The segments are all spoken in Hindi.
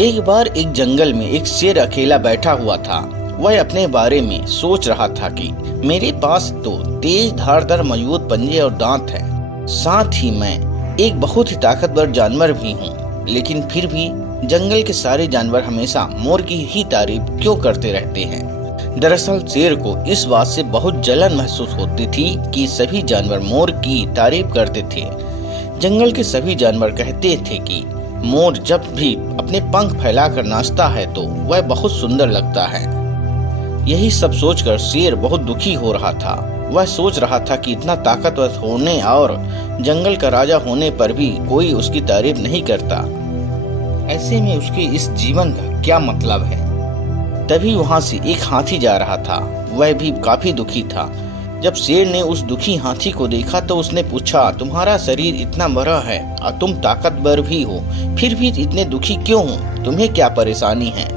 एक बार एक जंगल में एक शेर अकेला बैठा हुआ था। वह अपने बारे में सोच रहा था कि मेरे पास तो तेज धारदार मजबूत पंजे और दांत हैं। साथ ही मैं एक बहुत ही ताकतवर जानवर भी हूँ, लेकिन फिर भी जंगल के सारे जानवर हमेशा मोर की ही तारीफ क्यों करते रहते हैं। दरअसल शेर को इस बात से बहुत जलन महसूस होती थी कि सभी जानवर मोर की तारीफ करते थे। जंगल के सभी जानवर कहते थे कि मोर जब भी अपने पंख फैलाकर नाचता है तो वह बहुत सुंदर लगता है। यही सब सोचकर शेर बहुत दुखी हो रहा था। वह सोच रहा था कि इतना ताकतवर होने और जंगल का राजा होने पर भी कोई उसकी तारीफ नहीं करता। ऐसे में उसके इस जीवन का क्या मतलब है। तभी वहां से एक हाथी जा रहा था। वह भी काफी दुखी था। जब शेर ने उस दुखी हाथी को देखा तो उसने पूछा, तुम्हारा शरीर इतना बड़ा है और तुम ताकतवर भी हो, फिर भी इतने दुखी क्यों हो? तुम्हें क्या परेशानी है?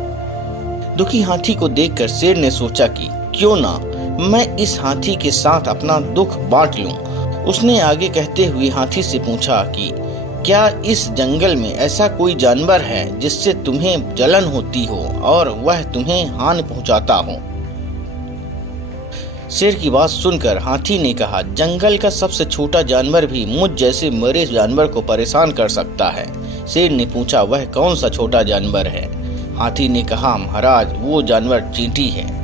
दुखी हाथी को देखकर शेर ने सोचा कि क्यों ना मैं इस हाथी के साथ अपना दुख बांट लूं। उसने आगे कहते हुए हाथी से पूछा कि क्या इस जंगल में ऐसा कोई जानवर है जिससे तुम्हें जलन होती हो और वह तुम्हें हानि पहुंचाता हो? शेर की बात सुनकर हाथी ने कहा, जंगल का सबसे छोटा जानवर भी मुझ जैसे बड़े जानवर को परेशान कर सकता है। शेर ने पूछा, वह कौन सा छोटा जानवर है? हाथी ने कहा, महाराज वो जानवर चींटी है।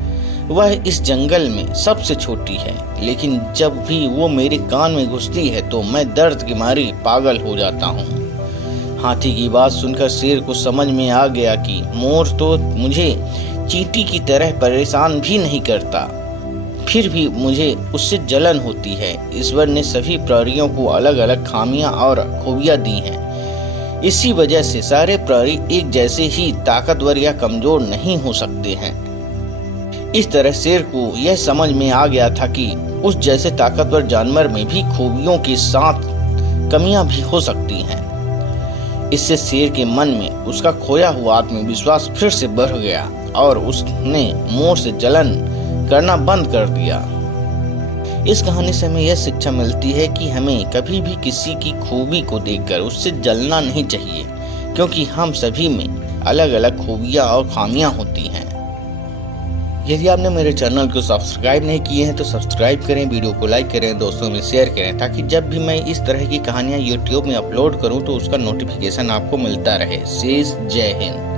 वह इस जंगल में सबसे छोटी है, लेकिन जब भी वो मेरे कान में घुसती है तो मैं दर्द के मारे पागल हो जाता हूँ। हाथी की बात सुनकर शेर को समझ में आ गया कि मोर तो मुझे चींटी की तरह परेशान भी नहीं करता, फिर भी मुझे उससे जलन होती है। ईश्वर ने सभी प्राणियों को अलग अलग खामियां और खूबियां दी हैं। इसी वजह से सारे प्राणी एक जैसे ही ताकतवर या कमजोर नहीं हो सकते हैं। इस तरह शेर को यह समझ में आ गया था कि उस जैसे ताकतवर जानवर में भी खूबियों के साथ कमियां भी हो सकती हैं। इससे शेर के मन में उसका खोया हुआ आत्मविश्वास फिर से बढ़ गया और उसने मोर से जलन करना बंद कर दिया। इस कहानी से हमें यह शिक्षा मिलती है कि हमें कभी भी किसी की खूबी को देखकर उससे जलना नहीं चाहिए, क्योंकि हम सभी में अलग अलग खूबियां और खामियां होती हैं। यदि आपने मेरे चैनल को सब्सक्राइब नहीं किए हैं तो सब्सक्राइब करें, वीडियो को लाइक करें, दोस्तों में शेयर करें, ताकि जब भी मैं इस तरह की कहानियां यूट्यूब में अपलोड करूं तो उसका नोटिफिकेशन आपको मिलता रहे। शेष जय हिंद।